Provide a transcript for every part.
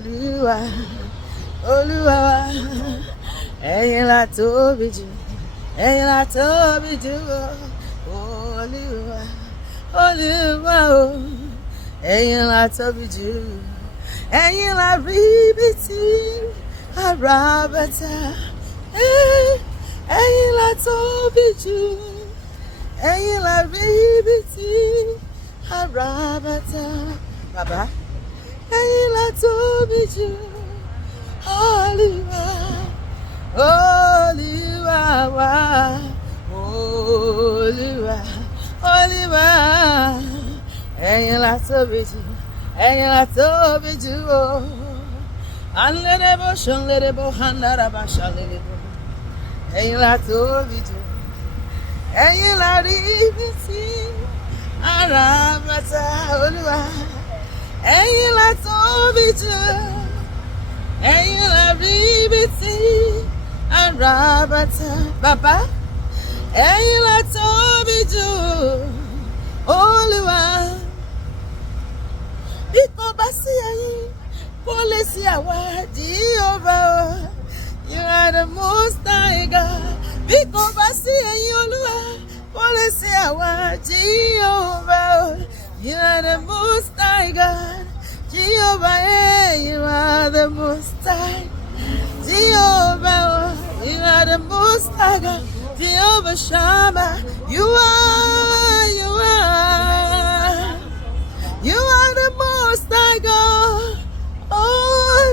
Olúwa, Olúwa wa, ẹ̀yin la tóbi jù, ẹ̀yin la tóbi jù o. Olúwa, Olúwa o, ẹ̀yin la tóbi jù, ẹ̀yin la rí bí tí ara bàtà, ẹ̀yin la tóbi jù, ẹ̀yin la rí bí tí ara bàtà. Bàbá, ẹ̀yin la tóbi jù, Olúwa, Olúwa wa, Olúwa, Olúwa, ẹ̀yin la tóbi jù, ẹ̀yin la tóbi jù o. Anlelebo şanlelebo handaraba şanlelebo, ẹ̀yin la tóbi jù, ẹ̀yin la rí bí tí ara bàtà. Olúwa, ẹ̀yin la tóbi jù, ẹ̀yin la rí bí tí ara bàtà. Bàbá, ẹ̀yin la tóbi jù, Olúwa. Bí kò bá sí ẹ̀yin, kò lè sí àwa. Jehovah, you are the most high God. Bí kò bá sí ẹ̀yin, Olúwa, kò lè sí àwa. Jehovah, you are the most high God. Jehovah, you are the most high. Jehovah, you are the most high God. Jehovah Shammah, you are the most high God. Oh,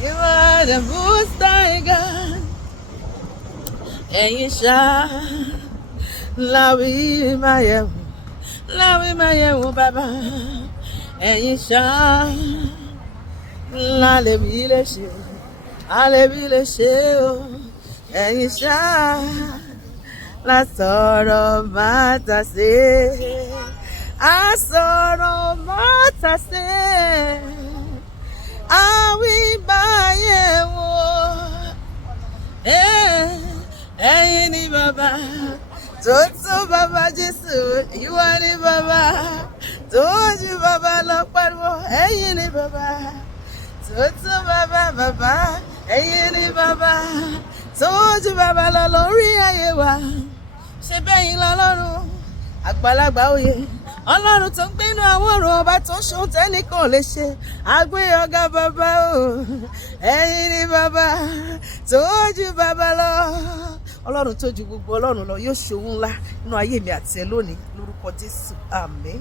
you are the most high God. Ẹ̀yin ṣá láwí máa yẹ̀wò bàbá. Ẹ̀yin ṣá lálẹ́bí lè ṣe o, àlẹ́bí lè ṣe o. Ẹ̀yin ṣá lásọ̀rọ̀ máa tà sí, àsọ̀rọ̀ máa tà sí, àwí máa yẹ̀wò. Ẹ̀yin ni bàbá tó tó bàbá Jésù, ìwọ ni bàbá tó ju bàbá lọ pariwo. Ẹ̀yin ni bàbá tó tó bàbá, ẹ̀yin ni bàbá tó ju bàbá lọ lórí ayé wa. Ṣé bẹ́yìn lọ́lọ́run àgbàlagbà òye, Ọlọ́run tó ń gbénu àwọn ọ̀run, ọba tó ń ṣohun tẹ́nìkan ò lè ṣe. Àgbé ọ̀gá bàbá o, ẹ̀yin ni bàbá tó ju bàbá lọ. Ọlọ́run tó ju gbogbo ọlọ́run lọ yóò ṣohun ńlá nínú ayé mi àti ẹ lónìí lórúkọ Jésù, àmín.